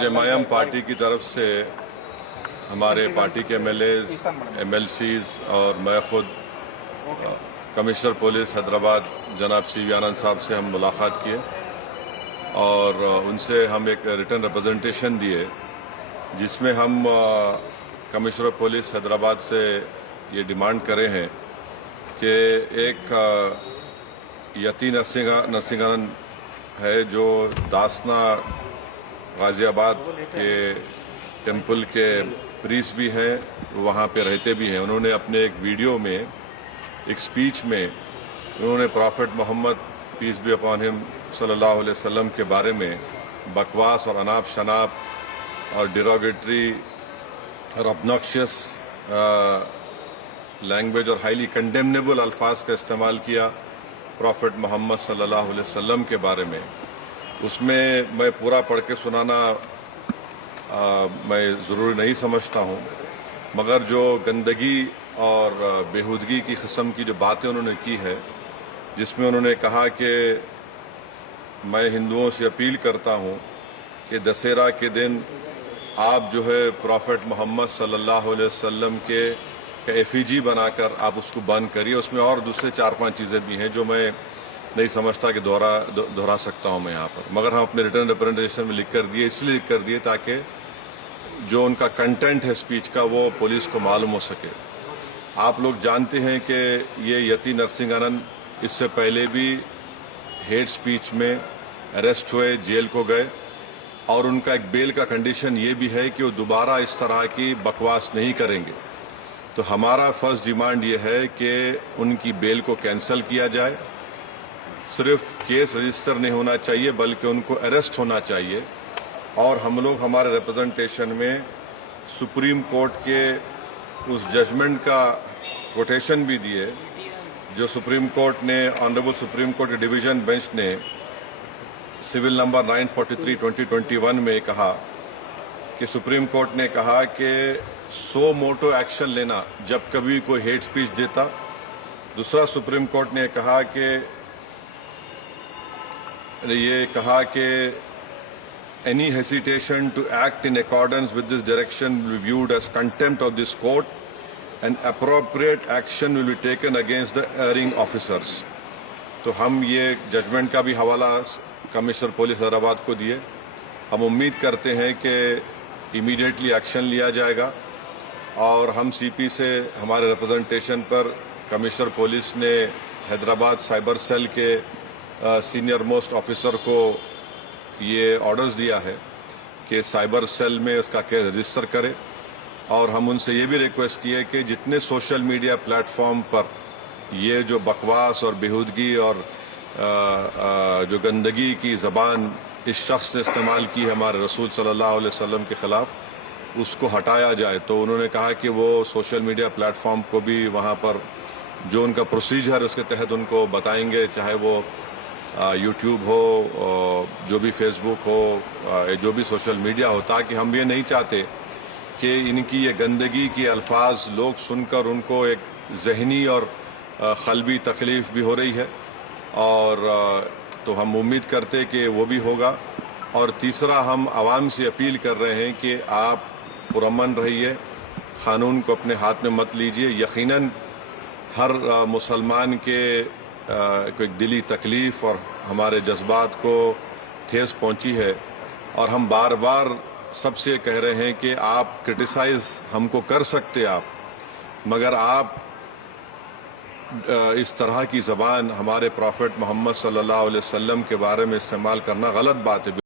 جمائم party کی طرف سے ہمارے پارٹی کے MLAs, MLCs اور میں خود کمشنر پولیس حیدرآباد جناب سی وی آنند صاحب سے ہم ملاقات کیے اور ان سے ہم ایک ریٹن ریپرزنٹیشن دیے جس میں ہم کمشنر پولیس حیدرآباد سے یہ ڈیمانڈ کرے ہیں کہ ایک یتی نرسنگانند ہے جو داسنا غازی آباد کے ٹیمپل کے پریسٹ بھی ہیں، وہاں پہ رہتے بھی ہیں. انہوں نے اپنے ایک ویڈیو میں ایک سپیچ میں انہوں نے prophet Muhammad peace be upon him صلی اللہ علیہ وسلم کے بارے میں بکواس اور اناپ شناپ اور ڈیروگیٹری اور obnoxious لینگویج اور ہائیلی کنڈیمنیبل الفاظ کا استعمال کیا پرافٹ محمد صلی اللہ علیہ وسلم کے بارے میں. اس میں میں پورا پڑھ کے سنانا میں ضروری نہیں سمجھتا ہوں، مگر جو گندگی اور بےہودگی کی قسم کی جو باتیں انہوں نے کی ہے، جس میں انہوں نے کہا کہ میں ہندوؤں سے اپیل کرتا ہوں کہ دسہرہ کے دن آپ جو ہے پرافٹ محمد صلی اللہ علیہ وسلم کے ایفیجی بنا کر آپ اس کو بند کریے. اس میں اور دوسرے 4-5 چیزیں بھی ہیں جو میں نہیں سمجھتا کہ دہرا سکتا ہوں میں یہاں پر، مگر ہم اپنے ریٹن ریپرزنٹیشن میں لکھ کر دیے، اس لیے لکھ کر دیے تاکہ جو ان کا کنٹینٹ ہے اسپیچ کا وہ پولیس کو معلوم ہو سکے. آپ لوگ جانتے ہیں کہ یہ یتی نرسنگانند اس سے پہلے بھی ہیٹ اسپیچ میں اریسٹ ہوئے، جیل کو گئے، اور ان کا ایک بیل کا کنڈیشن یہ بھی ہے کہ وہ دوبارہ اس طرح کی بکواس نہیں کریں گے. تو ہمارا فرسٹ ڈیمانڈ یہ ہے کہ ان کی بیل کو کینسل کیا جائے. صرف کیس رجسٹر نہیں ہونا چاہیے بلکہ ان کو اریسٹ ہونا چاہیے. اور ہم لوگ ہمارے ریپرزنٹیشن میں سپریم کورٹ کے اس ججمنٹ کا کوٹیشن بھی دیے جو سپریم کورٹ نے، آنریبل سپریم کورٹ کے ڈویژن بینچ نے سول نمبر 943/2021 میں کہا کہ سپریم کورٹ نے کہا کہ سو موٹو ایکشن لینا جب کبھی کوئی ہیٹ اسپیچ دیتا. دوسرا سپریم کورٹ نے یہ کہا کہ any hesitation to act in accordance with this direction will be viewed as contempt of this court and appropriate action will be taken against the erring officers. تو ہم یہ judgment کا بھی حوالہ کمشنر پولیس حیدرآباد کو دیے. ہم امید کرتے ہیں کہ امیڈیٹلی ایکشن لیا جائے گا، اور ہم سی پی سے ہمارے ریپرزنٹیشن پر کمشنر پولیس نے حیدرآباد سائبر سیل کے سینئر موسٹ آفیسر کو یہ آرڈرز دیا ہے کہ سائبر سیل میں اس کا کیس رجسٹر کرے. اور ہم ان سے یہ بھی ریکویسٹ کیے کہ جتنے سوشل میڈیا پلیٹ فارم پر یہ جو بکواس اور بےہودگی اور جو گندگی کی زبان اس شخص نے استعمال کی ہے ہمارے رسول صلی اللہ علیہ وسلم کے خلاف، اس کو ہٹایا جائے. تو انہوں نے کہا کہ وہ سوشل میڈیا پلیٹ فارم کو بھی وہاں پر جو ان کا پروسیجر ہے اس کے تحت ان کو بتائیں گے، چاہے وہ یوٹیوب ہو، جو بھی فیس بک ہو، جو بھی سوشل میڈیا ہو، تاکہ ہم یہ نہیں چاہتے کہ ان کی یہ گندگی کے الفاظ لوگ سن کر ان کو ایک ذہنی اور قلبی تکلیف بھی ہو رہی ہے. اور تو ہم امید کرتے کہ وہ بھی ہوگا. اور تیسرا ہم عوام سے اپیل کر رہے ہیں کہ آپ پرامن رہیے، قانون کو اپنے ہاتھ میں مت لیجیے. یقیناً ہر مسلمان کے کوئی دلی تکلیف اور ہمارے جذبات کو ٹھیس پہنچی ہے، اور ہم بار بار سب سے کہہ رہے ہیں کہ آپ کرٹیسائز ہم کو کر سکتے آپ، مگر آپ اس طرح کی زبان ہمارے پرافٹ محمد صلی اللہ علیہ وسلم کے بارے میں استعمال کرنا غلط بات ہے.